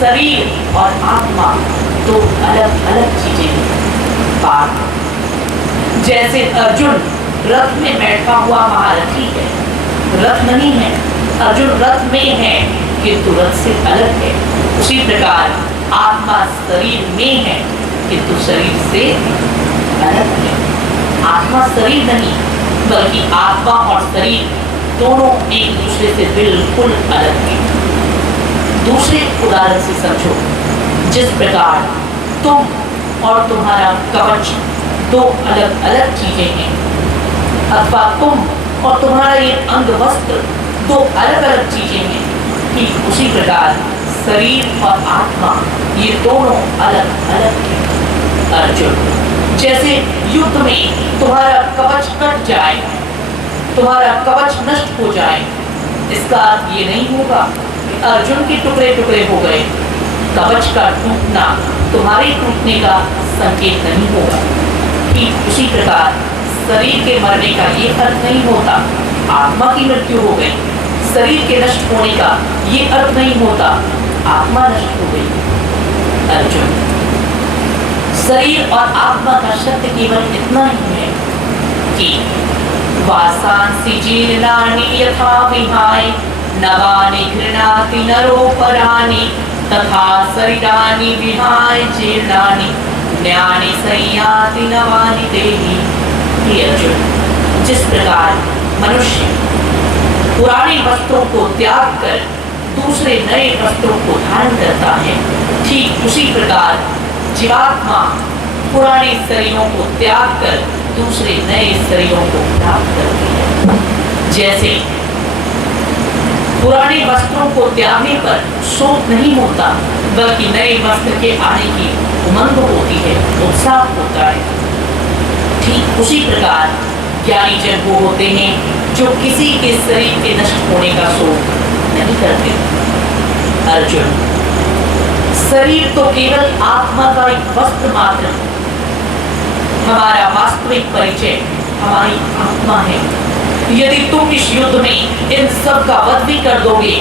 शरीर और आत्मा दो अलग अलग चीजें हैं। पार्थ, जैसे अर्जुन रथ में बैठा हुआ महारथी है, रथ नहीं है, अर्जुन रथ में है किंतु रथ से अलग है। उसी प्रकार आत्मा शरीर में है किंतु शरीर से अलग है। आत्मा शरीर नहीं बल्कि आत्मा और शरीर दोनों एक दूसरे से बिल्कुल अलग हैं। दूसरे उदाहरण से समझो, जिस प्रकार तुम और तुम्हारा कवच दो अलग अलग चीजें हैं, अथवा तुम और तुम्हारा ये अंग वस्त्र दो अलग अलग चीजें हैं, ठीक उसी प्रकार शरीर और आत्मा ये दोनों अलग अलग हैं। अर्जुन, जैसे युद्ध में तुम्हारा कवच कट जाए, तुम्हारा कवच नष्ट हो जाए, इसका अर्थ ये नहीं होगा कि अर्जुन के टुकड़े टुकड़े हो गए। कवच का टूटना तुम्हारे टूटने का संकेत नहीं होगा। ठीक उसी प्रकार शरीर के मरने का ये अर्थ नहीं होता आत्मा की मृत्यु हो गई। शरीर के नष्ट होने का ये अर्थ नहीं होता आत्मा नष्ट हो गई। अर्जुन, शरीर और आत्मा का शब्द केवल इतना ही है कि वासांसि जीर्णानि यथा विहाय नवानि गृह्णाति नरोपराणि तथा शरीराणि विहाय जीर्णानि ज्ञानि संयाति नवानि देहि। हे अर्जुन, जिस प्रकार मनुष्य पुराने वस्त्रों को त्याग कर दूसरे नए वस्त्रों को धारण करता है, ठीक उसी प्रकार जीवात्मा पुराने शरीरों को त्याग कर दूसरे नए शरीरों को प्राप्त करती है। जैसे पुराने वस्त्रों को त्यागने पर शोक नहीं होता बल्कि नए वस्त्र के आने की उमंग होती है, उत्साह होता है। ठीक उसी प्रकार ज्ञानी जन वो होते हैं जो किसी के शरीर के नष्ट होने का शोक नहीं करते। अर्जुन, शरीर तो केवल आत्मा का एक वस्त्र मात्र, हमारा वास्तविक परिचय हमारी आत्मा है। यदि तुम इस युद्ध में इन सब का वध भी कर दोगे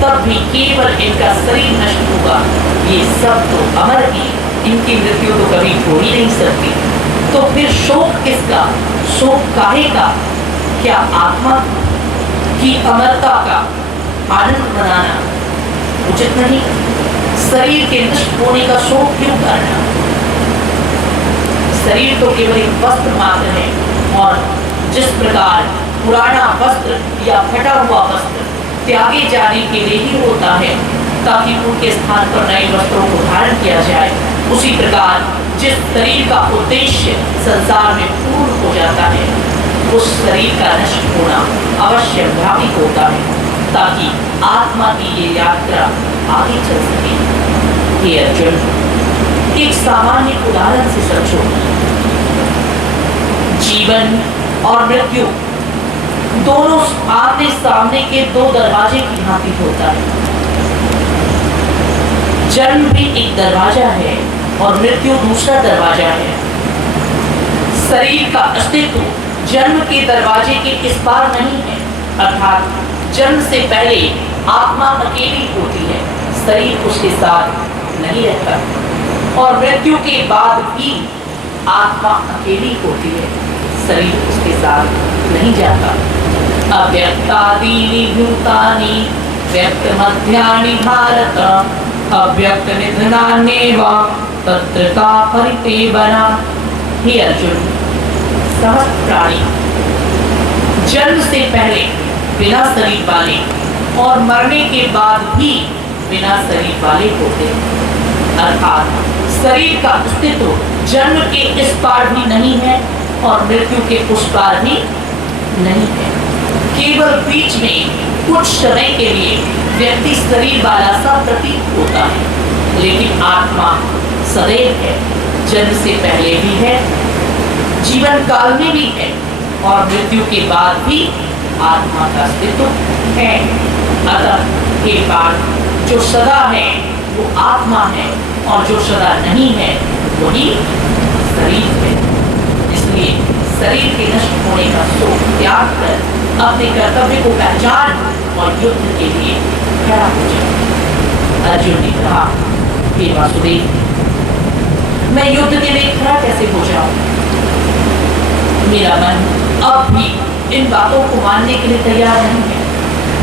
तब भी केवल इनका शरीर नष्ट होगा। ये सब तो अमर हैं, इनकी मृत्यु तो कभी हो ही नहीं सकती। तो फिर शोक किसका, शोक काहे का? क्या आत्मा की अमरता का आनंद मनाना उचित नहीं? शरीर के नष्ट होने का शोक क्यों करना? शरीर तो केवल एक वस्त्र मात्र है, और जिस प्रकार पुराना वस्त्र या फटा हुआ वस्त्र त्यागे जाने के लिए ही होता है ताकि उनके स्थान पर नए वस्त्रों को धारण किया जाए, उसी प्रकार जिस शरीर का उद्देश्य संसार में पूर्ण हो जाता है उस शरीर का नष्ट होना अवश्य व्यापक होता है ताकि आत्मा की ये यात्रा आगे चल सके। हे अर्जुन, एक सामान्य उदाहरण से समझो, जीवन और मृत्यु दोनों आमने सामने के दो दरवाजे की भांति होता है। जन्म भी एक दरवाजा है और मृत्यु दूसरा दरवाजा है। शरीर का अस्तित्व जन्म के दरवाजे के इस पार नहीं है, अर्थात जन्म से पहले आत्मा अकेली होती है, शरीर उसके साथ नहीं रहता, और मृत्यु के बाद भी आत्मा अकेली होती है, शरीर उसके साथ नहीं जाता। अव्यक्तादीनि भूतानि व्यक्त मध्यानि भारत अव्यक्त निधनान्येव तत्र का परितेवना। हे अर्जुन, समस्त प्राणी जन्म से पहले बिना शरीर वाले और मरने के बाद भी बिना शरीर वाले होते हैं, अर्थात शरीर का अस्तित्व जन्म के इस पार भी नहीं है और मृत्यु के उस पार भी नहीं है। केवल बीच में कुछ समय के लिए व्यक्ति शरीर वाला सा प्रतीत होता है, लेकिन आत्मा सदैव है, जन्म से पहले भी है, जीवन काल में भी है और मृत्यु के बाद भी आत्मा का अस्तित्व है। अतः के बाद जो सदा है वो आत्मा है और जो सदा नहीं है वही शरीर है। इसलिए शरीर के नष्ट होने का शोक त्याग कर अपने कर्तव्य को पहचान और युद्ध के लिए खड़ा हो जाए। अर्जुन ने कहा, हे वासुदेव, मैं युद्ध के लिए खड़ा कैसे हो जाऊं? मेरा मन अब भी इन बातों को मानने के लिए तैयार नहीं है।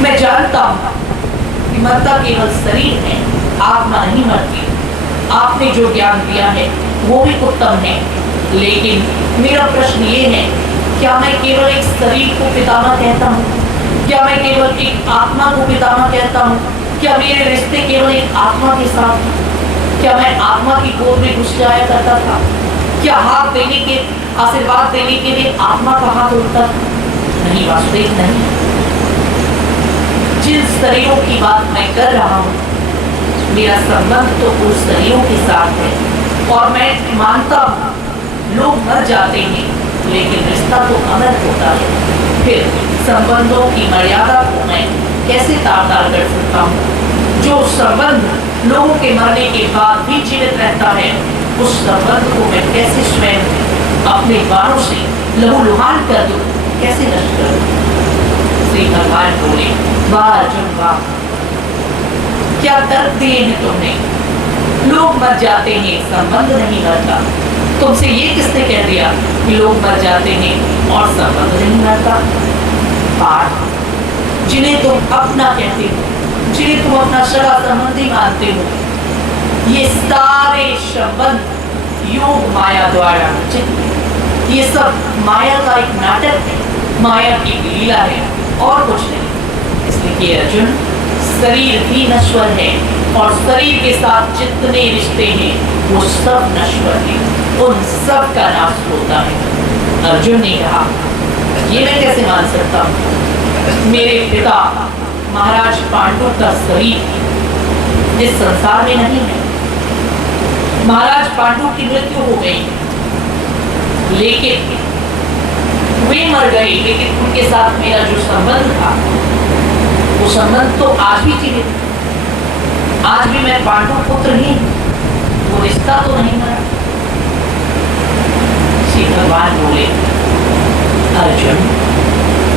मैं जानता हूं कि मरता केवल शरीर है, आत्मा नहीं मरती। आपने जो ज्ञान दिया है वो भी उत्तम है, लेकिन मेरा प्रश्न ये है, क्या मैं केवल एक शरीर को पितामह कहता हूँ? क्या मैं केवल एक आत्मा को पितामह कहता हूँ? क्या मेरे रिश्ते केवल एक आत्मा के साथ? क्या मैं आत्मा की गोद में घुस जाया करता था? क्या हाथ देने के, आशीर्वाद देने के लिए आत्मा का हाथ उठता था? नहीं वासुदेव, नहीं। जिन शरीरों की बात मैं कर रहा हूँ, मेरा संबंध तो उस शरीरों के साथ है, और मैं मानता हूँ लोग मर जाते हैं, लेकिन रिश्ता तो अमर होता है। फिर संबंधों की मर्यादा को मैं कैसे तार-तार कर सकता हूँ? जो संबंध लोगों के मरने के बाद भी जीवित रहता है, उस संबंध को मैं कैसे स्वयं अपने बाणों से लहूलुहान कर दूं, कैसे नष्ट कर दूं? श्री भगवान बोले, वाह अर्जुन वाह, क्या तर्क दिए हैं तुमने? लोग मर जाते हैं, संबंध नहीं मरता। तुमसे ये किसने कह दिया कि लोग मर जाते हैं और संबंध नहीं मरता? पार्थ, जिन्हें तुम अपना कहते हो, जिन्हें तुम अपना सगा संबंधी मानते हो, ये सारे संबंध योग माया द्वारा रचित है। ये सब माया का एक नाटक है, माया की लीला है और कुछ नहीं। इसलिए अर्जुन, शरीर भी नश्वर है और शरीर के साथ जितने रिश्ते हैं वो सब नश्वर हैं, उन सब का नाश होता है। अर्जुन ने कहा, ये मैं कैसे मान सकता हूँ? मेरे पिता महाराज पांडु का शरीर इस संसार में नहीं है। महाराज पांडु की मृत्यु हो गई, लेकिन वे मर गए, लेकिन उनके साथ मेरा जो संबंध था, वो संबंध तो आज भी जीवित है। आज भी मैं पांडु पुत्र ही, वो रिश्ता तो नहीं मरा। श्री भगवान बोले, अर्जुन,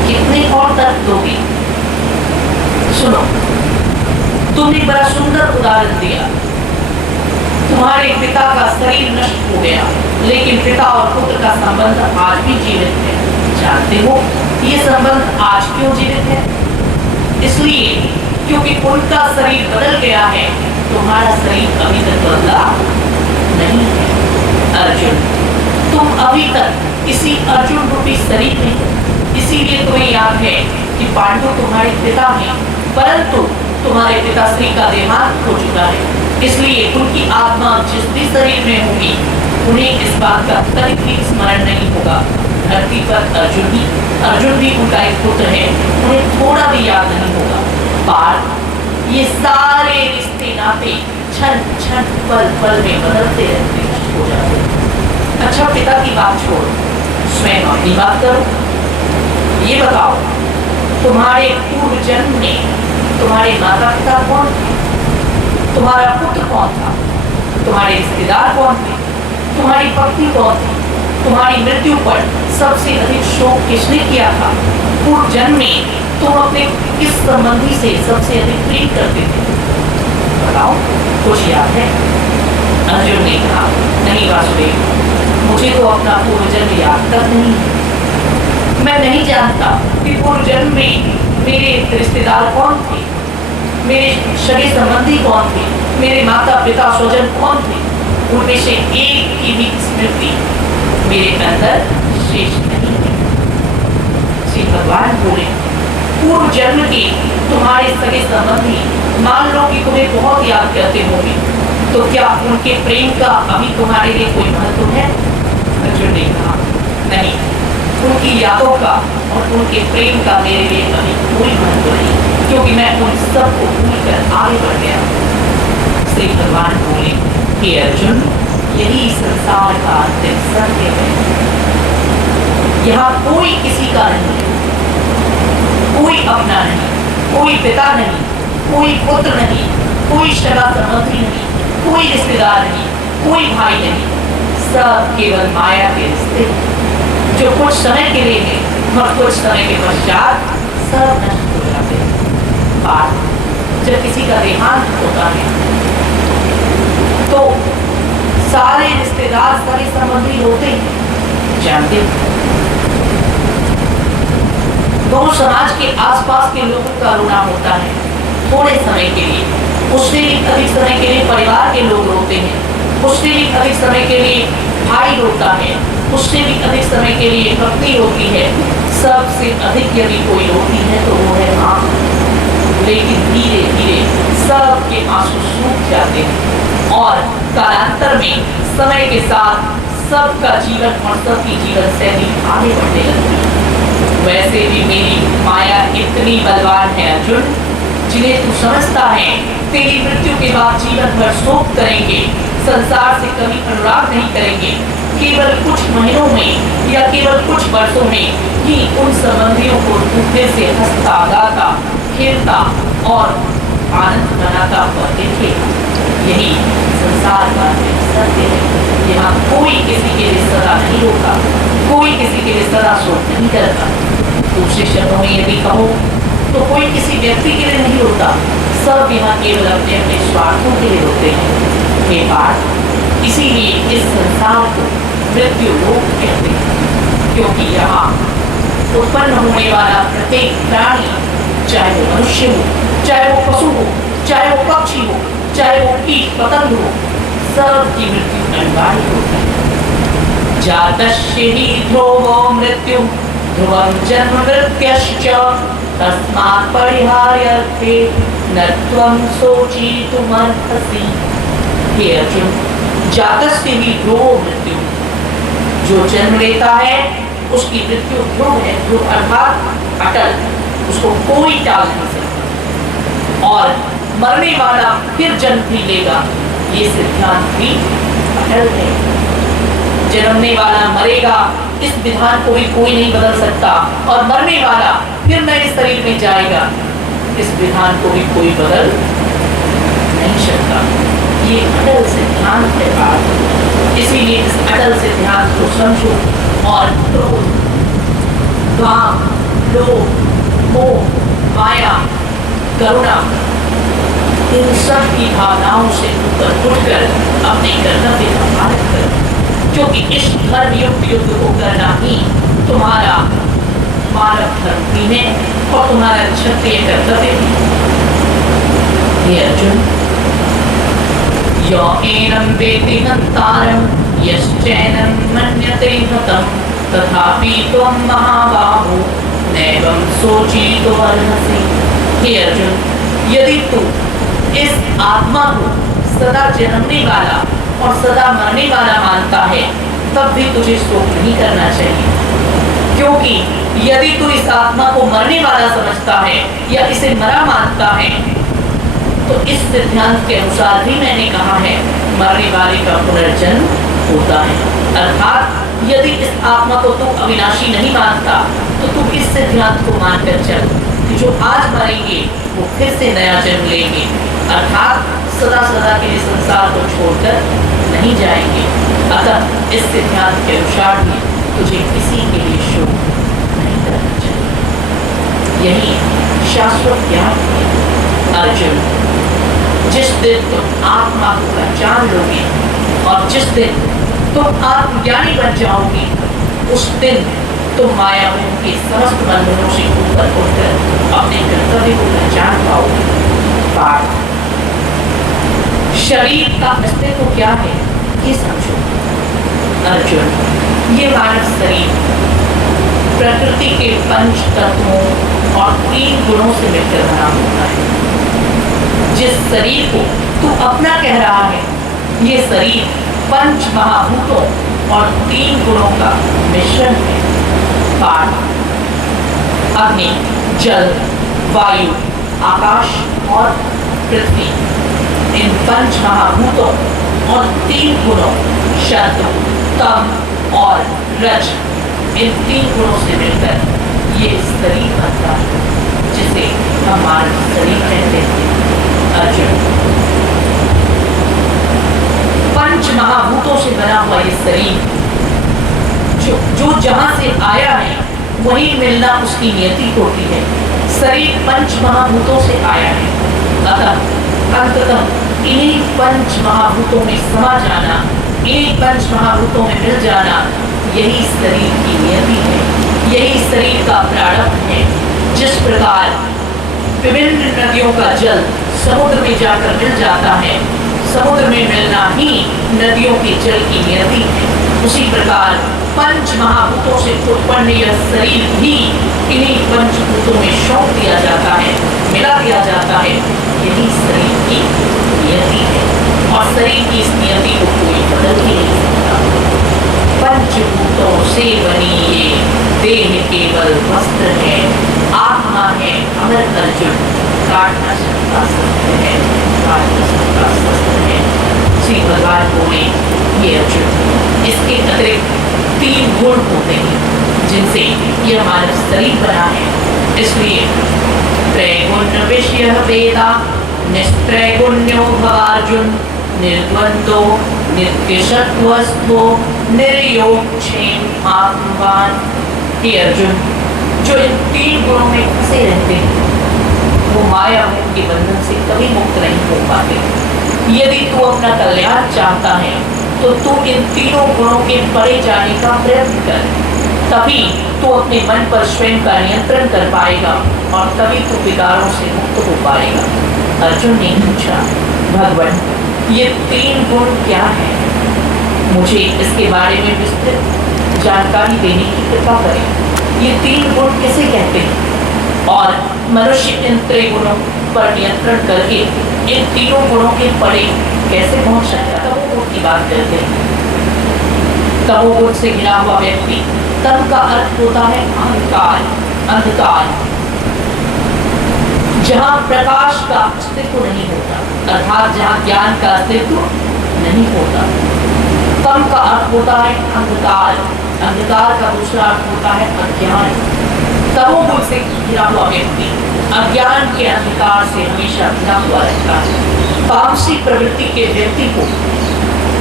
कितने और तर्क दोगे? सुनो, तुमने बड़ा सुंदर उदाहरण दिया। तुम्हारे पिता का शरीर नष्ट हो गया, लेकिन पिता और पुत्र का संबंध आज भी जीवित है। जानते हो ये संबंध आज क्यों जीवित है? इसलिए क्योंकि उनका शरीर बदल गया है, तुम्हारा शरीर अभी तक बदला नहीं है। अर्जुन, तुम अभी तक इसी अर्जुन रूपी शरीर में हो, इसीलिए तुम्हें याद है कि पांडु तुम्हारे पिता हैं, परंतु तुम्हारे पिताश्री का देहांत हो चुका है। इसलिए उनकी आत्मा जिस भी शरीर में होगी, उन्हें इस बात का कभी भी स्मरण नहीं होगा। धरती पर अर्जुन भी उनका एक पुत्र है, उन्हें थोड़ा भी याद नहीं होगा। पार्थ, ये सारे रिश्ते नाते क्षण क्षण पल पल में बदलते रहते, नष्ट हो जाते। अच्छा, पिता की बात छोड़, स्वयं अपनी बात करो। ये बताओ, तुम्हारे पूर्व जन्म में तुम्हारे माता पिता कौन थे? तुम्हारा पुत्र कौन था? तुम्हारे रिश्तेदार कौन थे? तुम्हारी पत्नी कौन थी? तुम्हारी मृत्यु पर सबसे अधिक शोक किसने किया था? पूर्व जन्म में तुम अपने किस संबंधी से सबसे अधिक प्रेम करते थे? बताओ, कुछ याद है? अर्जुन ने कहा, नहीं वासुदेव, मुझे तो अपना पूर्व जन्म याद तक नहीं है। मैं नहीं जानता कि पूर्व जन्म में मेरे रिश्तेदार कौन थे, मेरे सगे संबंधी कौन थे, मेरे माता पिता स्वजन कौन थे। उनमें से एक की भी स्मृति मेरे अंदर शेष नहीं है। श्री भगवान बोले, पूर्व जन्म के तुम्हारे सगे संबंधी मान लो कि तुम्हें बहुत याद करते होंगे, तो क्या उनके प्रेम का अभी तुम्हारे लिए कोई महत्व है? अर्जुन ने कहा, नहीं, उनकी यादों का और उनके प्रेम का मेरे लिए अभी कोई महत्व नहीं, क्योंकि मैं उन सबको भूलकर आगे बढ़ गया। श्री भगवान बोले, हे अर्जुन, यही संसार का अंतिम सत्य है। यहाँ कोई किसी का नहीं, कोई अपना नहीं, कोई पिता नहीं, कोई पुत्र नहीं, कोई सगा संबंधी नहीं, कोई रिश्तेदार नहीं, कोई भाई नहीं। सब केवल माया के रिश्ते, जो कुछ समय के लिए है और कुछ समय के पश्चात सब नष्ट हो जाते हैं। जब किसी का देहांत होता है तो सारे रिश्तेदार, सारे संबंधी रोते हैं, जानते हैं। गांव समाज के आसपास के लोगों का रोना होता है थोड़े समय के लिए, उससे भी अधिक समय के लिए परिवार के लोग रोते हैं, उससे भी अधिक समय के लिए भाई रोता है, उससे भी अधिक समय के लिए पत्नी रोती है, सबसे अधिक यदि कोई रोती है तो वो है माँ। लेकिन धीरे धीरे सबके आंसू सूख जाते हैं और कालांतर में समय के साथ सबका जीवन और सबकी जीवन शैली आगे बढ़ने लगती है। वैसे भी मेरी माया इतनी बलवान है अर्जुन, जिन्हें तू समझता है तेरी मृत्यु के बाद जीवन भर शोक करेंगे, संसार से कभी अनुराग नहीं करेंगे, केवल कुछ महीनों में या केवल कुछ वर्षों में ही उन संबंधियों को तू फिर से हंसता, गाता, खेलता और आनंद मनाता हुआ देखेगा। यही संसार का सत्य है। यहाँ कोई किसी के लिए सदा नहीं होता, कोई किसी के लिए सदा शोक नहीं करता। दूसरे शब्दों में यदि कहो तो कोई किसी व्यक्ति के लिए नहीं होता, सब यहाँ केवल अपने अपने स्वार्थों के लिए होते हैं। ये बात इसीलिए इस संसार को मृत्यु लोक कहते हैं, क्योंकि यहाँ उत्पन्न होने वाला प्रत्येक प्राणी, चाहे वो मनुष्य हो, चाहे वो पशु हो, चाहे वो पक्षी हो, चाहे वो कीट पतंग हो, सबकी मृत्यु अनिवार्य होती है। जातस्य हि ध्रुवो मृत्यु ध्रुवं जन्म मृत्युश्च तस्मात् परिहार्यर्थे न त्वं शोचितुमर्हसि। हे अर्जुन, जातस्य हि ध्रुवो मृत्यु, जो जन्म लेता है उसकी मृत्यु ध्रुव है। ध्रुव अर्थात अटल, उसको कोई टाल नहीं सकता। और मरने वाला फिर जन्म भी लेगा, ये सिद्धांत भी अटल है। जन्मने वाला मरेगा, इस विधान को भी कोई नहीं बदल सकता, और मरने वाला फिर नए शरीर में जाएगा, इस विधान को भी कोई बदल नहीं सकता। ये अटल सिद्धांत है बात। इसीलिए इस अटल सिद्धांत को समझो और क्रोध, काम, लोभ, मोह, माया, करुणा, इन सब की भावनाओं से ऊपर उठकर अपने कर्तव्य का पालन करो, क्योंकि इस धर्मयुक्त युद्ध को करना ही तुम्हारा मानव धर्म भी है और तुम्हारा क्षत्रिय कर्तव्य भी। हे अर्जुन, यो एनं वेत्ति हन्तारं यश्चैनं मन्यते हतं तथापि त्वं महाबाहो नैवं शोचितुमर्हसि। हे अर्जुन, यदि तू इस आत्मा को सदा जन्मने वाला और सदा मरने वाला मानता है, तब भी तुझे शोक नहीं करना चाहिए, क्योंकि यदि तू इस आत्मा को मरने वाला समझता है या इसे मरा मानता है, तो इस सिद्धांत के अनुसार भी मैंने कहा है मरने वाले का पुनर्जन्म होता है। अर्थात यदि इस आत्मा को तू अविनाशी नहीं मानता, तो तू इस सिद्धांत को मानकर चल कि जो आज मरेंगे वो फिर से नया जन्म लेंगे, अर्थात सदा सदा के लिए संसार को छोड़कर नहीं जाएंगे। अतः इस सिद्धांत के अनुसार भी तुझे किसी के लिए शोक नहीं करना चाहिए। यही शाश्वत ज्ञान है। अर्जुन, जिस दिन तुम आत्मा को पहचान लोगे और जिस दिन तुम आत्मज्ञानी बन जाओगे, उस दिन तुम माया के समस्त बंधनों से ऊपर उठकर अपने कर्तव्य को पहचान पाओगे। पाठ, शरीर का अस्तित्व क्या है ये समझो। अर्जुन, ये मानव शरीर प्रकृति के 5 तत्वों और 3 गुणों से मिलकर बना होता है। जिस शरीर को तू अपना कह रहा है, ये शरीर 5 महाभूतों और 3 गुणों का मिश्रण है। पाठ, अग्नि, जल, वायु, आकाश और पृथ्वी, इन 5 महाभूतों और 3 गुणों शब्द, तम और रज, इन 3 गुणों से मिलकर ये शरीर बनता है, जिसे हम मानव शरीर कहते हैं। अर्जुन, 5 महाभूतों से बना हुआ ये शरीर जो जहां से आया है वहीं मिलना उसकी नियति होती है। शरीर 5 महाभूतों से आया है, अतः अंततः इन्हीं पंच महाभूतों में समा जाना, इन्हीं पंच महाभूतों में मिल जाना, यही शरीर की नियति है, यही शरीर का प्रारब्ध है। जिस प्रकार विभिन्न नदियों का जल समुद्र में जाकर मिल जाता है, समुद्र में मिलना ही नदियों के जल की नियति है, उसी प्रकार पंच महाभूतों से उत्पन्न यह शरीर भी इन्हीं पंचभूतों में सौंप दिया जाता है, मिला दिया जाता है। यही शरीर की नियति है और शरीर की इस नियति को कोई बदल ही नहीं सकता। पंचभूतों से बनी ये देह केवल वस्त्र है, आत्मा है अमर अर्जुन, काट न सकता शस्त्र है, काट न सकता शस्त्र है। श्री भगवान बोले, ये अर्जुन, इसके अतिरिक्त 3 गुण होते हैं जिनसे यह मानव शरीर बना है। इसलिए त्रैगुण्य विषय वेदा निस्त्रैगुण्यो भवार्जुन, निर्द्वंदो नित्यसत्वस्थो निर्योगक्षेम आत्मवान। हे अर्जुन, जो इन 3 गुणों में फंसे रहते हैं वो माया के बंधन से कभी मुक्त नहीं हो पाते। यदि तू अपना कल्याण चाहता है तो तू इन 3 गुणों के परे जाने का प्रयत्न कर, तभी तू अपने मन पर स्वयं का नियंत्रण कर पाएगा और तभी तू विकारों से मुक्त हो पाएगा। अर्जुन ने पूछा, भगवान ये 3 गुण क्या है? मुझे इसके बारे में विस्तृत जानकारी देने की कृपा करें। ये 3 गुण किसे कहते हैं और मनुष्य इन त्रिगुणों पर नियंत्रण करके इन 3 गुणों के परे कैसे पहुंच सकता है? तमोगुण की बात करते हैं। तमोगुण से घिरा हुआ व्यक्ति, तम का अर्थ होता है अहंकार, अंधकार, जहां प्रकाश का अस्तित्व नहीं होता, अर्थात जहां ज्ञान का अस्तित्व नहीं होता। तम का अर्थ होता है अंधकार, अंधकार का दूसरा अर्थ होता है अज्ञान। तमोगुण से घिरा हुआ व्यक्ति अज्ञान के अंधकार से हमेशा घिरा हुआ रहता है। तामसी प्रवृत्ति के व्यक्ति को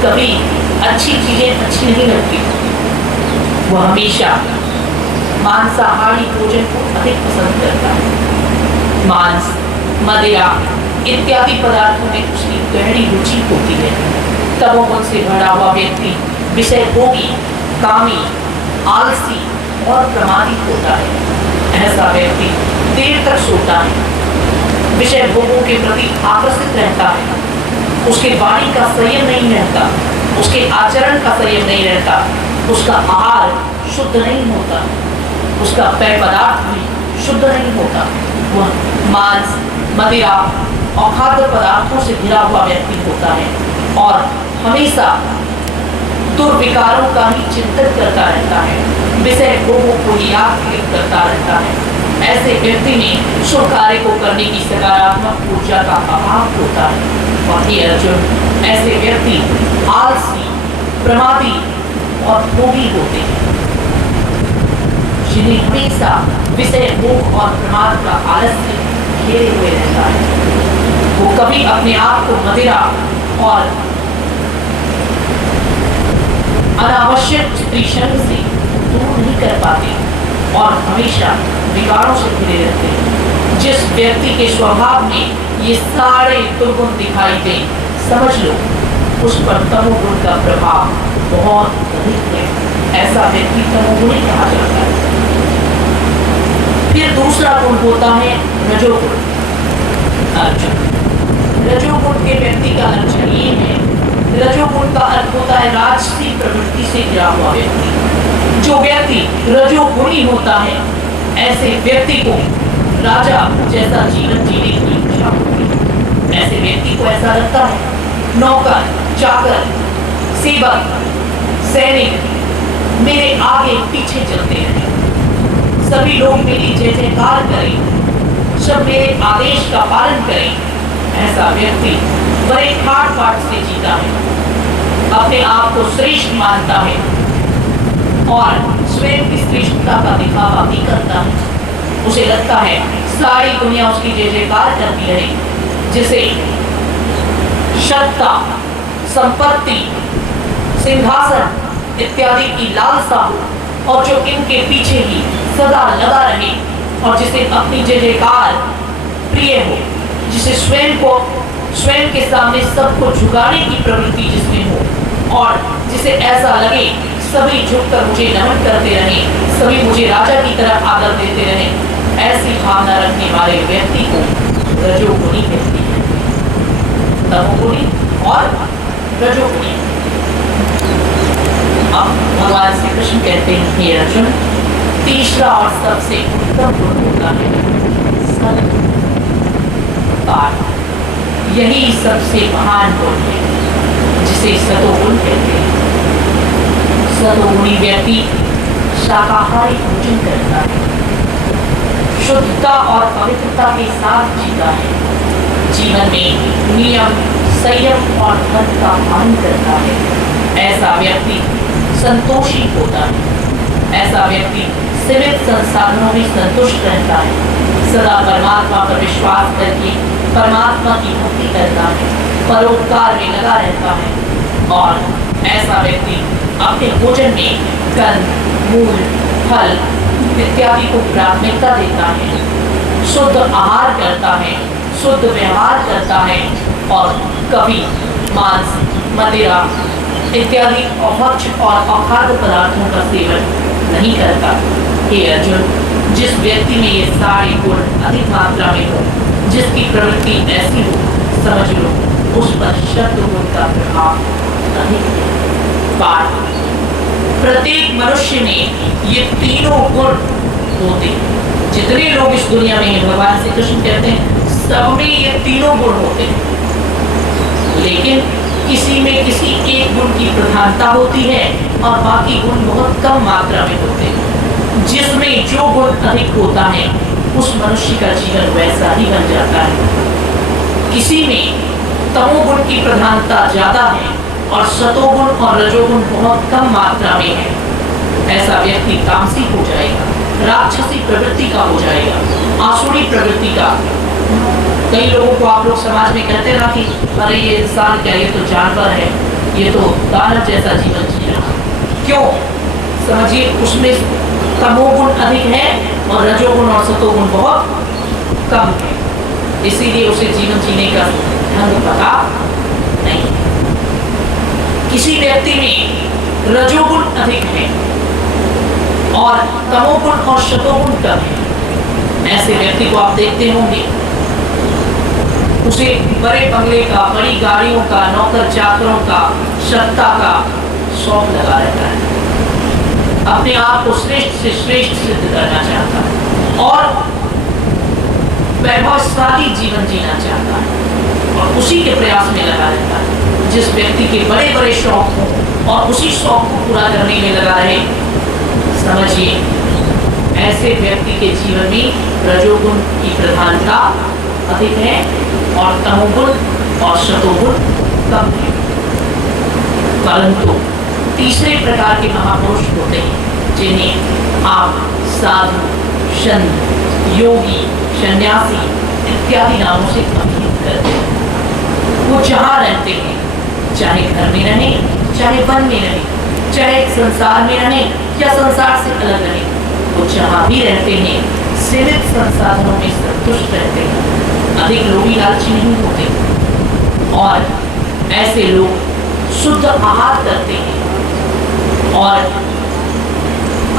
कभी अच्छी चीजें अच्छी नहीं लगती, वह हमेशा मांसाहारी भोजन को अधिक पसंद करता है। मांस, मदिरा इत्यादि पदार्थों में उसकी गहरी रुचि होती है। तमोगुण से भरा हुआ व्यक्ति विषय भोगी, कामी, आलसी और प्रमादी होता है। ऐसा व्यक्ति देर तक सोता है, विषय भोगों के प्रति आकर्षित रहता है, उसके वाणी का संयम नहीं रहता, उसके आचरण का संयम नहीं रहता, उसका आहार शुद्ध नहीं होता, उसका पेय पदार्थ भी शुद्ध नहीं होता। वह मांस, मदिरा और खाद्य पदार्थों से घिरा हुआ व्यक्ति होता है और हमेशा दुर्विकारों का ही चिंतन करता रहता है, विषय भोगों को ही याद करता रहता है। ऐसे व्यक्ति में शुभ कार्य को करने की सकारात्मक ऊर्जा का अभाव होता है। वही अर्जुन, ऐसे व्यक्ति आलसी, प्रमादी और भोगी होते हैं, जिन्हें हमेशा विषय भोग और प्रमाद का आलस्य घेरे हुए रहता है। वो कभी अपने आप को मदिरा और अनावश्यक स्त्रीशंग से दूर नहीं कर पाते और हमेशा विकारों से घिरे रहते हैं। जिस व्यक्ति के स्वभाव में ये सारे दुर्गुण दिखाई दे, समझ लो उस पर तमोगुण का प्रभाव बहुत अधिक है। ऐसा व्यक्ति तमोगुणी कहा जाता है। फिर दूसरा गुण होता है रजोगुण। अर्जुन, रजोगुण के व्यक्ति का लक्षण ये है, रजोगुण का अर्थ होता है राजसी प्रवृत्ति से घिरा हुआ व्यक्ति। जो व्यक्ति रजोगुणी होता है, ऐसे व्यक्ति को राजा जैसा जीवन जीने की इच्छा होती है। ऐसे व्यक्ति को ऐसा लगता है नौकर, चाकर, सेवक, सैनिक मेरे आगे पीछे चलते हैं, सभी लोग मेरी जय जयकार करें, सब मेरे आदेश का पालन करें। ऐसा व्यक्ति बड़े ठाट बाट से जीता है, अपने आप को श्रेष्ठ मानता है और स्वयं की श्रेष्ठता का दिखावा भी करता है। उसे लगता है सारी दुनिया उसकी जय जयकार करती रहे, जिसे सत्ता, संपत्ति, सिंहासन इत्यादि की लालसा हो और जो इनके पीछे ही सदा लगा रहे और जिसे अपनी जय जयकार प्रिय हो, जिसे स्वयं के सामने सबको झुकाने की प्रवृत्ति जिसमें हो और जिसे ऐसा लगे सभी झुककर मुझे नमन करते रहे, सभी मुझे राजा की तरह आदर देते रहे, ऐसी भावना रखने वाले व्यक्ति को रजोगुणी कहते हैं। तमोगुणी और रजोगुणी। अब भगवान श्री कृष्ण कहते हैं, हे अर्जुन, तीसरा और सबसे उत्तम गुण होता है सत्य। यही सबसे महान गुण है जिसे सतोगुण कहते हैं। सतोगुणी व्यक्ति शाकाहारी भोजन करता है, शुद्धता और पवित्रता के साथ जीता है, जीवन में नियम, संयम और धर्म का पालन करता है। ऐसा व्यक्ति संतोषी होता है, ऐसा व्यक्ति सीमित संसाधनों में संतुष्ट रहता है, सदा परमात्मा पर विश्वास करके परमात्मा की भक्ति करता है, परोपकार में लगा रहता है और ऐसा व्यक्ति अपने भोजन में गंध, मूल, फल इत्यादि को प्राथमिकता देता है, शुद्ध आहार करता है, शुद्ध व्यवहार करता है और कभी मांस, मदिरा इत्यादि अभक्ष और अखाद्य पदार्थों का सेवन नहीं करता। हे अर्जुन, जिस व्यक्ति में ये सारे गुण अधिक मात्रा में हो, जिसकी प्रवृत्ति ऐसी हो, समझ लो उस पर शत्रुगुण का प्रभाव अधिक है। प्रत्येक मनुष्य में ये तीनों गुण होते हैं। जितने लोग इस दुनिया में हैं, भगवान श्री कृष्ण कहते हैं सब में ये तीनों गुण होते हैं, लेकिन किसी में किसी एक गुण की प्रधानता होती है और बाकी गुण बहुत कम मात्रा में होते हैं। जिसमें जो गुण अधिक होता है उस मनुष्य का जीवन वैसा ही बन जाता है। किसी में तमोगुण की प्रधानता ज्यादा है और सतोगुण और रजोगुण बहुत कम मात्रा में है, ऐसा व्यक्ति तामसी हो जाएगा, राक्षसी प्रवृत्ति का हो जाएगा, आसुरी प्रवृत्ति का। कई लोगों को आप लोग समाज में कहते ना कि अरे ये इंसान क्या, ये तो जानवर है, ये तो दानव जैसा जीवन जी रहा। क्यों? समझिए, उसमें तमोगुण अधिक है और रजोगुण और सतोगुण बहुत कम है, इसीलिए उसे जीवन जीने का ढंग पता नहीं। किसी व्यक्ति में रजोगुण अधिक है और तमोगुण और सतोगुण कम है, ऐसे व्यक्ति को आप देखते होंगे, उसे बड़े बंगले का, बड़ी गाड़ियों का, नौकर चाकरों का, सत्ता का शौक लगा रहता है, अपने आप को श्रेष्ठ से श्रेष्ठ सिद्ध करना चाहता है और वैभवशाली जीवन जीना चाहता है और उसी के प्रयास में लगा रहता है। जिस व्यक्ति के बड़े बड़े शौक हों और उसी शौक को पूरा करने में लगा रहे, समझिए ऐसे व्यक्ति के जीवन में रजोगुण की प्रधानता अधिक है और तमोगुण और सतोगुण कम है। परंतु तीसरे प्रकार के महापुरुष होते हैं जिन्हें आप साधु, संत, योगी, सन्यासी इत्यादि नामों से अभिहित करते हैं। वो जहाँ रहते हैं, चाहे घर में रहे, चाहे वन में रहे, चाहे संसार में रहे या संसार से अलग रहे, वो जहाँ भी रहते हैं सीमित संसाधनों में संतुष्ट रहते हैं, अधिक लोभी लालची नहीं होते और ऐसे लोग शुद्ध आहार करते हैं और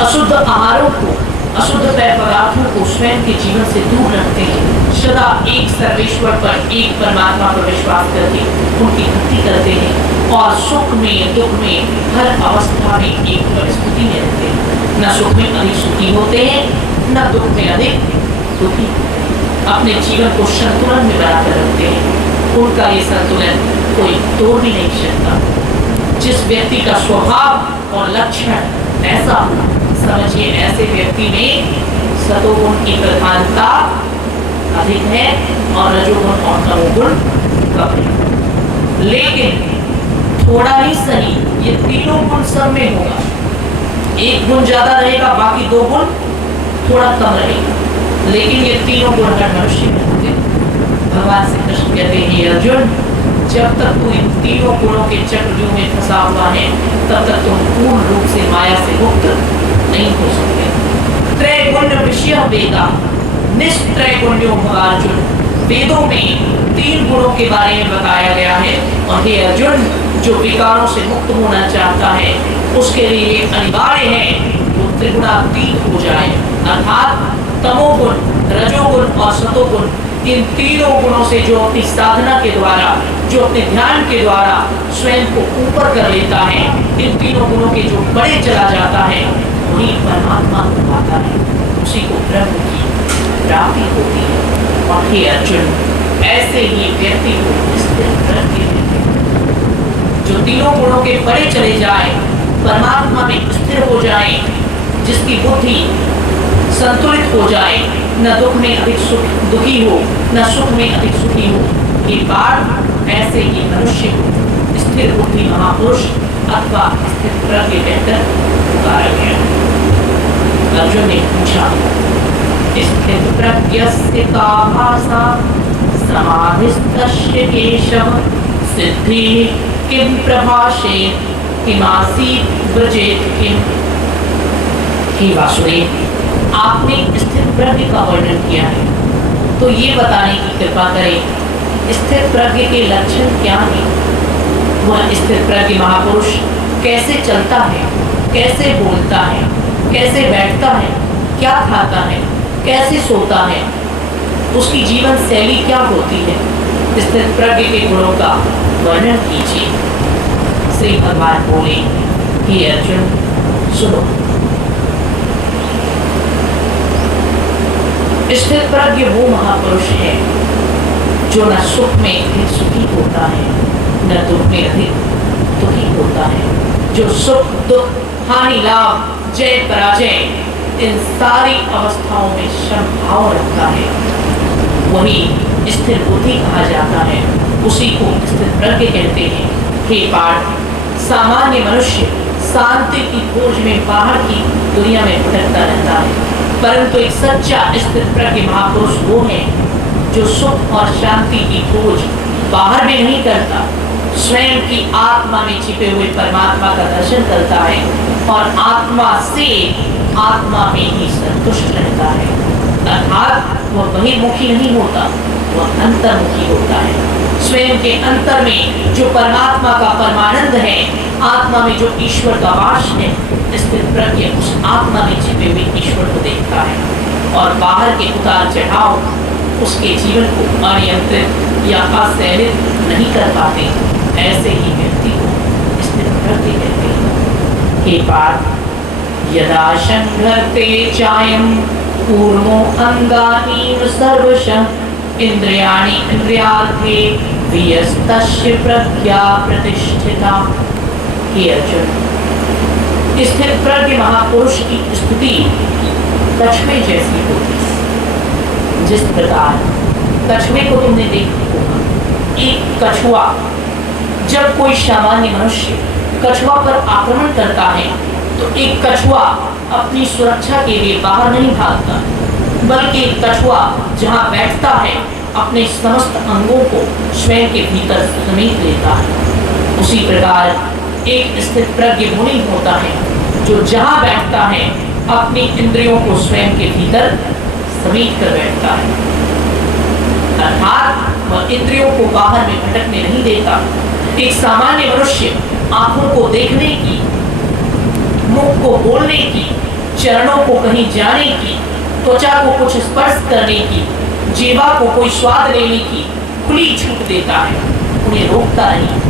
अशुद्ध आहारों को, अशुद्ध पेय पदार्थों को स्वयं के जीवन से दूर रखते हैं। सदा एक सर्वेश्वर पर, एक परमात्मा पर विश्वास करके उनकी भक्ति करते हैं और सुख में, दुख में, हर अवस्था में एक परिस्थिति में रहते हैं। न सुख में अधिक सुखी होते हैं, न दुख में अधिक दुखी। अपने जीवन को संतुलन में बनाकर रखते हैं। उनका ये संतुलन कोई तोड़ भी नहीं सकता। जिस व्यक्ति का स्वभाव और लक्षण ऐसा, समझिए ऐसे व्यक्ति में सतोगुण की प्रधानता अधिक है और रजोगुण और तमोगुण कम है। लेकिन थोड़ा ही सही ये तीनों गुण सब में होगा, एक गुण ज्यादा रहेगा, बाकी दो गुण थोड़ा कम रहेगा, लेकिन ये तीनों गुण हर मनुष्य में होंगे। भगवान श्री कृष्ण कहते हैं, अर्जुन जब तक तू इन तीनों गुणों के चक्रव्यूह में फंसा हुआ है तब तक तुम पूर्ण रूप से माया से मुक्त नहीं हो सकते। त्रैगुण्य विषय वेदा निस्त्रैगुण्यो अर्जुन वेदों में 3 गुणों के बारे में बताया गया है और हे अर्जुन, जो विकारों से मुक्त होना चाहता है उसके लिए अनिवार्य है वो त्रिगुणातीत हो जाए, अर्थात तमोगुण, रजोगुण और सतोगुण, इन तीनों गुणों से जो अपनी साधना के द्वारा, जो अपने ध्यान के द्वारा स्वयं को ऊपर कर लेता है, इन तीनों गुणों के जो बड़े चला जाता है वही परमात्मा को पाता है, उसी को ब्रह्म की प्राप्ति होती है। और हे अर्जुन, ऐसे ही व्यक्ति को स्थिर प्रज्ञ जो तीनों गुणों के बड़े चले जाए, परमात्मा में स्थिर हो जाए, जिसकी बुद्धि संतुलित हो जाए, न दुख में अधिक दुखी हो, न सुख में अधिक सुखी हो, ये बात ऐसे ही मनुष्य को स्थिर बुद्धि महापुरुष अथवा स्थिर प्रज्ञ कहकर पुकारा गया। अर्जुन ने पूछा, स्थिर प्रज्ञस्य का भाषा समाधिस्तस्य केशव सिद्धि किम प्रभाषे किमासीत ब्रजेत किम। हे वासुदेव, आपने स्थिर प्रज्ञ का वर्णन किया है, तो ये बताने की कृपा करें स्थिर प्रज्ञ के लक्षण क्या हैं? वह स्थिर प्रज्ञ महापुरुष कैसे चलता है, कैसे बोलता है, कैसे बैठता है, क्या खाता है, कैसे सोता है, उसकी जीवन शैली क्या होती है? स्थिर प्रज्ञ के गुणों का वर्णन कीजिए। श्री भगवान बोले, हे अर्जुन सुनो, स्थिर प्रज्ञ वो महापुरुष है जो न सुख में अधिक सुखी होता है, न दुख में अधिक दुखी होता है, जो सुख दुख हानि लाभ जय पराजय इन सारी अवस्थाओं में समभाव रखता है, वही स्थिर बुद्धि कहा जाता है, उसी को स्थिर प्रज्ञ कहते हैं। हे पार्थ, सामान्य मनुष्य शांति की खोज में बाहर की दुनिया में भटकता रहता है, परंतु एक सच्चा स्थिर प्रज्ञ महापुरुष वो है जो सुख और शांति की खोज बाहर में नहीं करता, स्वयं की आत्मा में छिपे हुए परमात्मा का दर्शन करता है और आत्मा से आत्मा में ही संतुष्ट रहता है, अर्थात वह बहिर्मुखी नहीं होता, वह अंतर्मुखी होता है। स्वयं के अंतर में जो परमात्मा का परमानंद है, आत्मा में जो ईश्वर का वास है, स्थिर प्रज्ञ उस आत्मा में छिपे हुए ईश्वर को देखता है और बाहर के उतार चढ़ाव उसके जीवन को अनियंत्रित या असहनित नहीं कर पाते। ऐसे ही व्यक्ति को स्थिर प्रज्ञ कहते हैं। हे पार्थ, यदा संघर्ते चायं कूर्मो अंगानि सर्वशः इंद्रियाणि इंद्रियार्थे वियस्तस्य प्रज्ञा प्रतिष्ठिता। हे अर्जुन, स्थिर प्रज्ञ महापुरुष की स्तुति कछुए जैसी होती है। जिस प्रकार कछुए को तुमने देखा होगा, एक कछुआ, जब कोई सामान्य मनुष्य कछुआ पर आक्रमण करता है तो एक कछुआ अपनी सुरक्षा के लिए बाहर नहीं भागता, बल्कि एक कछुआ जहाँ बैठता है अपने समस्त अंगों को स्वयं के भीतर समेट लेता है। उसी प्रकार एक स्थिर प्रज्ञ मुनि होता है जो जहाँ बैठता है अपनी इंद्रियों को स्वयं के भीतर समेट कर बैठता है, अर्थात वह इंद्रियों को बाहर में भटकने नहीं देता। एक सामान्य मनुष्य आंखों को देखने की, मुख को बोलने की, चरणों को कहीं जाने की, त्वचा को कुछ स्पर्श करने की, जीवा को कोई स्वाद लेने की खुली छूट देता है, उन्हें रोकता नहीं।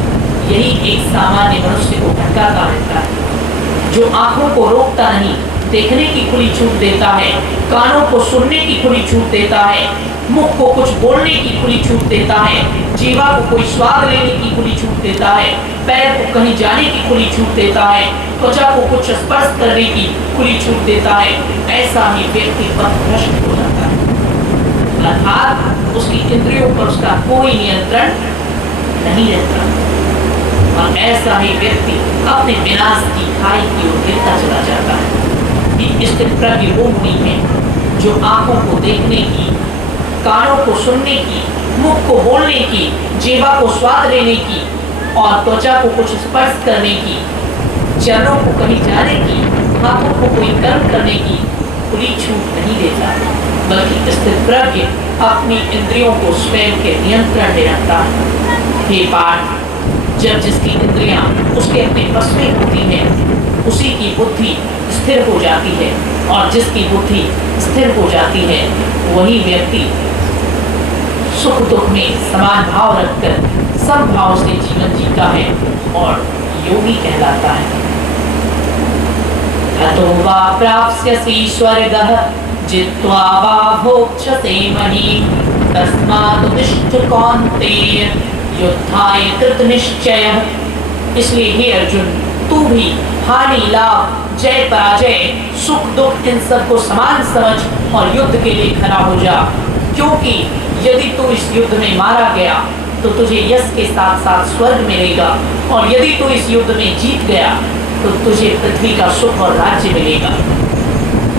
यही एक सामान्य मनुष्य को भटकाता रहता है, जो आंखों को रोकता नहीं, देखने की खुली छूट देता है, कानों को सुनने की खुली छूट देता है, मुख को कुछ बोलने की खुली छूट देता है, जीवा को कोई स्वाद लेने की खुली छूट देता है, पैर को कहीं जाने की खुली छूट देता है, त्वचा को कुछ स्पर्श करने की खुली छूट देता है। ऐसा ही व्यक्ति पथभ्रष्ट हो जाता है, अर्थात उसकी इंद्रियों पर उसका कोई नियंत्रण नहीं रहता और ऐसा ही व्यक्ति अपने विनाश की खाई की ओर गिरता चला जाता है। स्थिर प्रज्ञ वो मुनि है जो आंखों को देखने की, कानों को सुनने की, मुख को बोलने की, जीवा को स्वाद लेने की और त्वचा को कुछ स्पर्श करने की, चरणों को कहीं जाने की, हाथों को कोई कर्म करने की खुली छूट नहीं देता, बल्कि स्थिर प्रज्ञ अपनी इंद्रियों को स्वयं के नियंत्रण में रखता है। हे पार्थ, जब जिसकी इंद्रियां उसके अपने वश में होती हैं, उसी की बुद्धि स्थिर हो जाती है, और जिसकी बुद्धि स्थिर हो जाती है वही व्यक्ति सुख दुख में समान भाव रखकर समभाव से जीवन जीता है और योगी कहलाता है। हतो वा प्राप्स्यसि स्वर्गः जित्वा वा भोक्ष्यसे महीम् तस्मादुत्तिष्ठ कौन्तेय युद्धाय कृतनिश्चयः। इसलिए हे अर्जुन, तू भी हानि लाभ जय पराजय सुख दुख इन सबको समान समझ और युद्ध के लिए खड़ा हो जा, क्योंकि यदि तू इस युद्ध में मारा गया तो तुझे यश के साथ साथ स्वर्ग मिलेगा, और यदि तू इस युद्ध में जीत गया तो तुझे पृथ्वी का सुख और राज्य मिलेगा।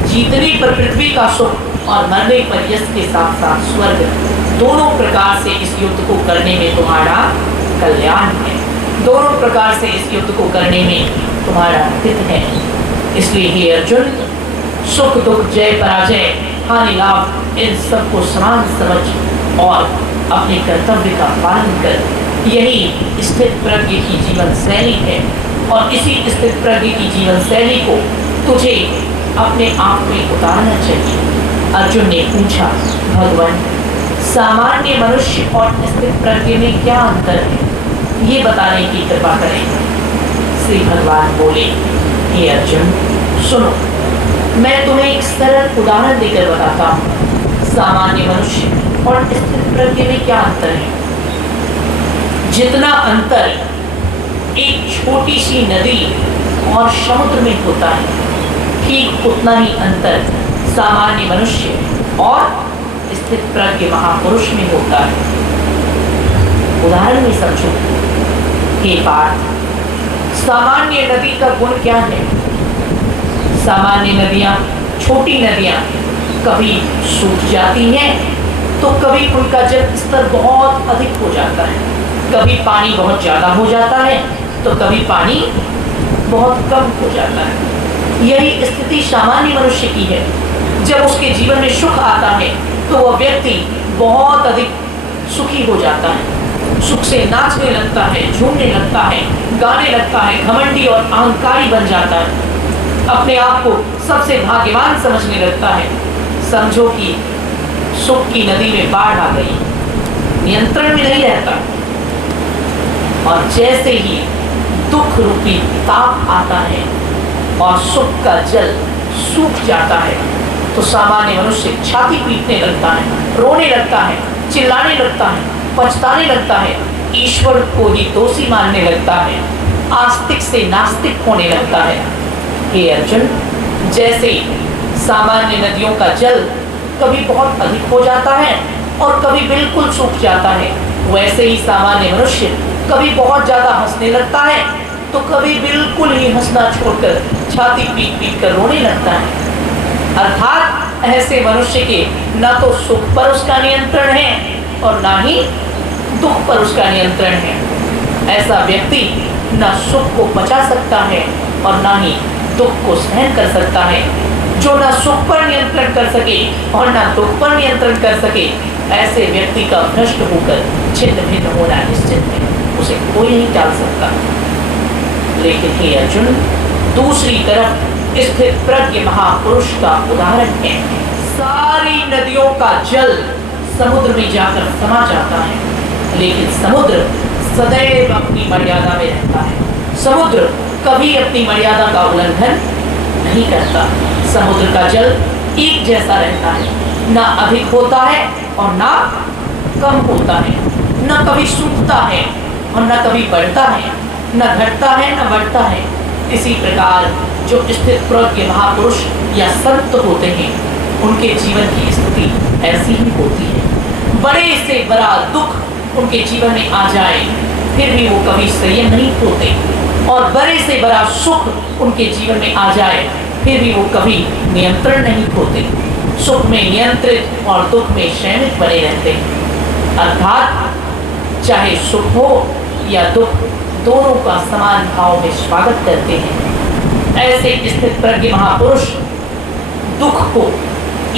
जीतने पर पृथ्वी का सुख और मरने पर यश के साथ साथ स्वर्ग, दोनों प्रकार से इस युद्ध को करने में तुम्हारा कल्याण है, दोनों प्रकार से इस युद्ध को करने में तुम्हारा हित है। इसलिए हे अर्जुन, सुख दुख जय पराजय हानि लाभ इन सबको समान समझ और अपने कर्तव्य का पालन कर। यही स्थित प्रज्ञ की जीवन शैली है, और इसी स्थित प्रज्ञ की जीवन शैली को तुझे अपने आप में उतारना चाहिए। अर्जुन ने पूछा, भगवान, सामान्य मनुष्य और स्थित प्रज्ञ में क्या अंतर है, ये बताने की कृपा करें। श्री भगवान बोले, हे अर्जुन सुनो, मैं तुम्हें एक सरल उदाहरण देकर बताता हूँ। सामान्य मनुष्य और स्थित प्रज्ञ में क्या अंतर है। जितना अंतर एक छोटी सी नदी और समुद्र में होता है, ठीक उतना ही अंतर सामान्य मनुष्य और स्थित प्रज्ञ महापुरुष में होता है। उदाहरण में समझो। हे पार्थ, सामान्य नदी का गुण क्या है। सामान्य नदियां, छोटी नदियां कभी सूख जाती हैं तो कभी उनका जल स्तर बहुत अधिक हो जाता है, कभी पानी बहुत ज्यादा हो जाता है तो कभी पानी बहुत कम हो जाता है। यही स्थिति सामान्य मनुष्य की है। जब उसके जीवन में सुख आता है तो वह व्यक्ति बहुत अधिक सुखी हो जाता है, सुख से नाचने लगता है, झूमने लगता है, गाने लगता है, घमंडी और अहंकारी बन जाता है, अपने आप को सबसे भाग्यवान समझने लगता है। समझो कि सुख की नदी में बाढ़ आ गई, नियंत्रण में नहीं रहता, और जैसे ही दुख रूपी ताप आता है और सुख का जल सूख जाता है तो सामान्य मनुष्य छाती पीटने लगता है, रोने लगता है, चिल्लाने लगता है, पछताने लगता है, ईश्वर को ही दोषी मानने लगता है, आस्तिक से नास्तिक होने लगता है। हे अर्जुन, जैसे सामान्य नदियों का जल कभी बहुत अधिक हो जाता है और कभी बिल्कुल सूख जाता है, वैसे ही सामान्य मनुष्य कभी बहुत ज्यादा हंसने लगता है तो कभी बिल्कुल ही हंसना छोड़कर छाती पीट पीट कर रोने लगता है। अर्थात ऐसे मनुष्य के न तो सुख पर उसका नियंत्रण है और न ही दुख पर उसका नियंत्रण है। ऐसा व्यक्ति न सुख को बचा सकता है और न ही दुख को सहन कर सकता है। जो न सुख पर नियंत्रण कर सके और न दुख पर नियंत्रण कर सके, ऐसे व्यक्ति का भ्रष्ट होकर छिन्न भिन्न होना निश्चित है, उसे कोई नहीं टाल सकता। लेकिन हे अर्जुन, दूसरी तरफ स्थित प्रज्ञ महापुरुष का उदाहरण है। सारी नदियों का जल समुद्र में जाकर समा जाता है, लेकिन समुद्र सदैव अपनी मर्यादा में रहता है। समुद्र कभी अपनी मर्यादा का उल्लंघन नहीं करता। समुद्र का जल एक जैसा रहता है, ना अधिक होता है और ना कम होता है, न कभी सूखता है और न कभी बढ़ता है, न घटता है न बढ़ता है। इसी प्रकार जो स्थित प्रज्ञ महापुरुष या संत होते हैं, उनके जीवन की स्थिति ऐसी ही होती है। बड़े से बड़ा दुख उनके जीवन में आ जाए फिर भी वो कभी संयम नहीं होते, और बड़े से बड़ा सुख उनके जीवन में आ जाए फिर भी वो कभी नियंत्रण नहीं होते। सुख में नियंत्रित और दुख में संयमित बने रहते हैं। अर्थात चाहे सुख हो या दुख, दोनों का समान भाव में स्वागत करते हैं। ऐसे स्थित प्रज्ञ महापुरुष दुख को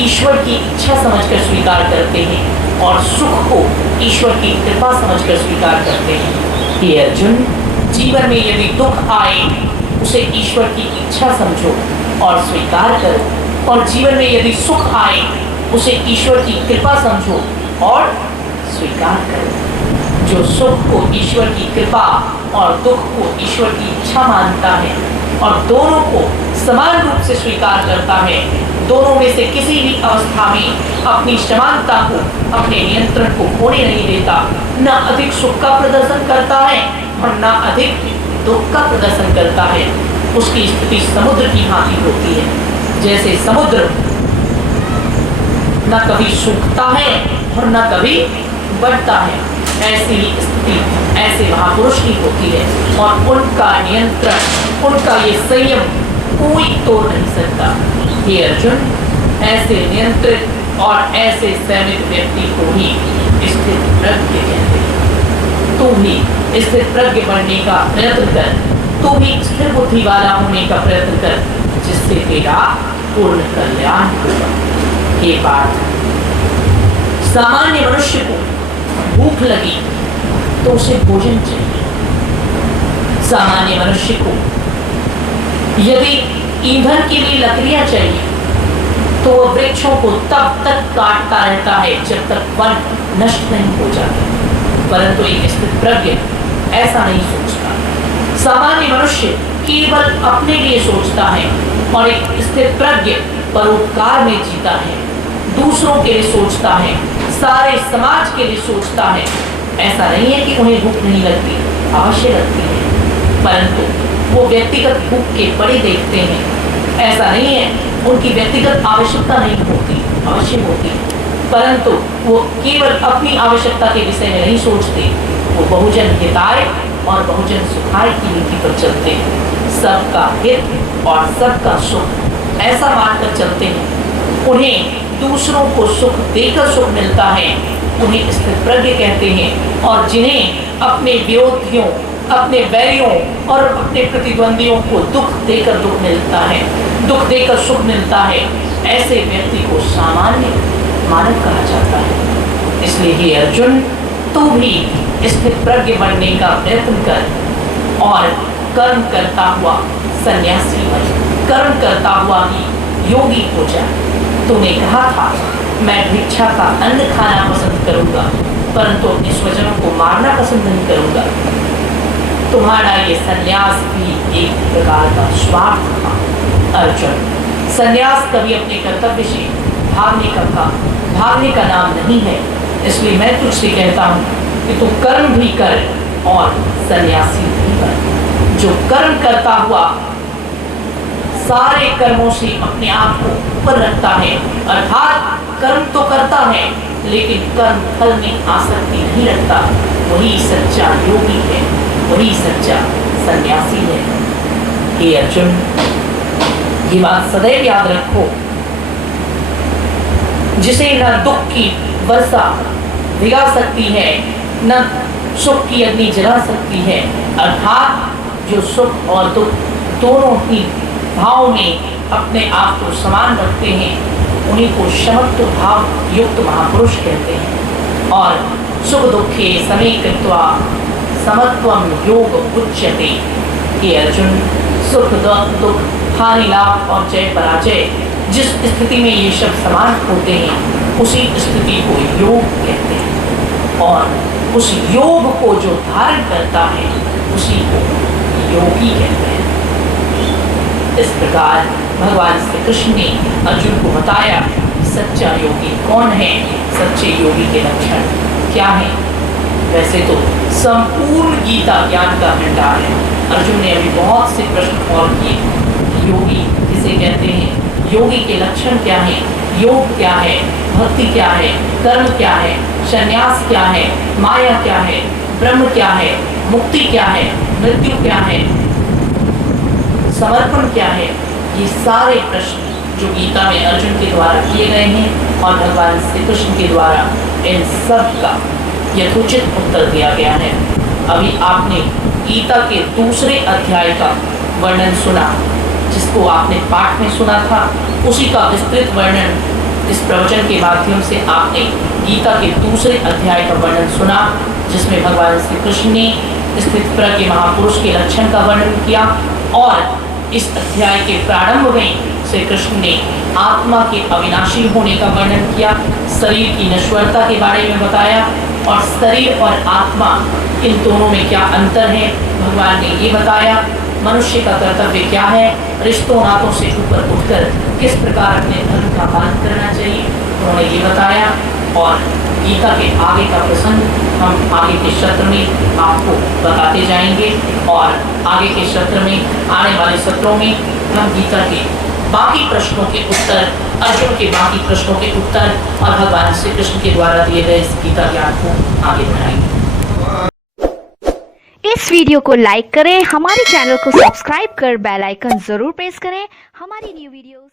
ईश्वर की इच्छा समझकर स्वीकार करते हैं और सुख को ईश्वर की कृपा समझकर स्वीकार करते हैं। हे अर्जुन, जीवन में यदि दुख आए उसे ईश्वर की इच्छा समझो और स्वीकार करो, और जीवन में यदि सुख आए उसे ईश्वर की कृपा समझो और स्वीकार करो। जो सुख को ईश्वर की कृपा और दुख को ईश्वर की इच्छा मानता है और दोनों को समान रूप से स्वीकार करता है, दोनों में से किसी भी अवस्था में अपनी समानता को, अपने नियंत्रण को खोने नहीं देता, न अधिक सुख का प्रदर्शन करता है और न अधिक दुख का प्रदर्शन करता है, उसकी स्थिति समुद्र की भांति होती है। जैसे समुद्र न कभी सूखता है और न कभी बढ़ता है, ऐसी ही स्थिति ऐसे महापुरुष की होती है और उनका नियंत्रण, उनका ये संयम कोई तोड़ नहीं सकता। हे अर्जुन, ऐसे नियंत्रित और ऐसे संयमित व्यक्ति को ही स्थिर प्रज्ञ कहते हैं। तू भी स्थिर प्रज्ञ बनने का प्रयत्न कर, तू भी स्थिर बुद्धि वाला होने का प्रयत्न कर, जिससे तेरा पूर्ण कल्याण होगा। ये बात सामान्य मनुष्य को भूख लगी तो उसे भोजन चाहिए। सामान्य मनुष्य को यदि ईंधन के लिए लकड़ियां चाहिए तो वह वृक्षों को तब तक काटता रहता है जब तक वन नष्ट नहीं हो जाता, परंतु एक स्थित प्रज्ञ ऐसा नहीं सोचता। सामान्य मनुष्य केवल अपने लिए सोचता है और एक स्थिर प्रज्ञ परोपकार में जीता है, दूसरों के लिए सोचता है, सारे समाज के लिए सोचता है। ऐसा नहीं है कि उन्हें भूख नहीं लगती, अवश्य लगती है, परंतु वो व्यक्तिगत भूख के बड़े देखते हैं। ऐसा नहीं है उनकी व्यक्तिगत आवश्यकता नहीं होती, अवश्य होती है, परंतु वो केवल अपनी आवश्यकता के विषय में नहीं सोचते, वो बहुजन हिताय और बहुजन सुखाय की नीति पर चलते हैं। सबका हित और सबका सुख ऐसा मानकर चलते हैं। उन्हें दूसरों को सुख देकर सुख मिलता है, उन्हें स्थिर प्रज्ञ कहते हैं। और जिन्हें अपने विरोधियों, अपने बैरियों और अपने प्रतिद्वंदियों को दुख देकर दुख मिलता है, दुख देकर सुख मिलता है, ऐसे व्यक्ति को सामान्य मानव कहा जाता है। इसलिए हे अर्जुन, तू भी स्थिर प्रज्ञ बनने का प्रयत्न कर और कर्म करता हुआ सन्यासी बन, कर्म करता हुआ ही योगी हो जा। तूने कहा था मैं भिक्षा का अन्न खाना पसंद करूंगा, परंतु अपने स्वजनों को मारना पसंद नहीं करूंगा। तुम्हारा ये सन्यास भी एक प्रकार का स्वार्थ था अर्जुन। सन्यास कभी अपने कर्तव्य से भागने का नाम नहीं है। इसलिए मैं तुझसे कहता हूँ कि तू कर्म भी कर और सन्यासी भी बन। जो कर्म करता हुआ सारे कर्मों से अपने आप को ऊपर रखता है, अर्थात कर्म तो करता है लेकिन कर्म फल में आसक्ति नहीं रखता, वही सच्चा योगी है, वही सच्चा सन्यासी है। हे अर्जुन, ये बात सदैव याद रखो, जिसे न दुख की वर्षा भिगा सकती है, न सुख की अग्नि जला सकती है, अर्थात जो सुख और दुख दोनों ही भाव में अपने आप को समान रखते हैं, उन्हीं को समत्व भाव युक्त महापुरुष कहते हैं। और सुख दुखे समे कृत्वा समत्वम योग उच्यते। हे अर्जुन, सुख दुख, हानि लाभ और जय पराजय, जिस स्थिति में ये सब समान होते हैं उसी स्थिति को योग कहते हैं, और उस योग को जो धारण करता है उसी को योगी कहते हैं। इस प्रकार भगवान श्री कृष्ण ने अर्जुन को बताया सच्चा योगी कौन है, सच्चे योगी के लक्षण क्या हैं। वैसे तो संपूर्ण गीता ज्ञान का भंडार है। अर्जुन ने अभी बहुत से प्रश्न और किए। योगी किसे कहते हैं, योगी के लक्षण क्या हैं, योग क्या है, भक्ति क्या है, कर्म क्या है, संन्यास क्या है, माया क्या है, ब्रह्म क्या है, मुक्ति क्या है, मृत्यु क्या है, समर्पण क्या है। ये सारे प्रश्न जो गीता में अर्जुन के द्वारा किए गए हैं और भगवान श्री कृष्ण के द्वारा इन सब का यथोचित उत्तर दिया गया है। अभी आपने गीता के दूसरे अध्याय का वर्णन सुना, जिसको आपने पाठ में सुना था, उसी का विस्तृत वर्णन इस प्रवचन के माध्यम से आपने गीता के दूसरे अध्याय का वर्णन सुना, जिसमें भगवान श्री कृष्ण ने स्थित प्रज्ञ महापुरुष के लक्षण का वर्णन किया और इस अध्याय के प्रारंभ में श्री कृष्ण ने आत्मा के अविनाशी होने का वर्णन किया, शरीर की नश्वरता के बारे में बताया और शरीर और आत्मा इन दोनों में क्या अंतर है भगवान ने ये बताया। मनुष्य का कर्तव्य क्या है, रिश्तों नातों से ऊपर उठकर किस प्रकार अपने धर्म का पालन करना चाहिए, उन्होंने ये बताया। और गीता के आगे का प्रसंग हम आगे के सत्र में आपको बताते जाएंगे और आगे के सत्र में, आने वाले सत्रों में हम गीता के बाकी प्रश्नों के उत्तर, अर्जुन के बाकी प्रश्नों के उत्तर और भगवान श्री कृष्ण के द्वारा दिए गए इस गीता ज्ञान को आगे बढ़ाएंगे। इस वीडियो को लाइक करें, हमारे चैनल को सब्सक्राइब कर बेल आइकन जरूर प्रेस करें हमारी न्यू वीडियोस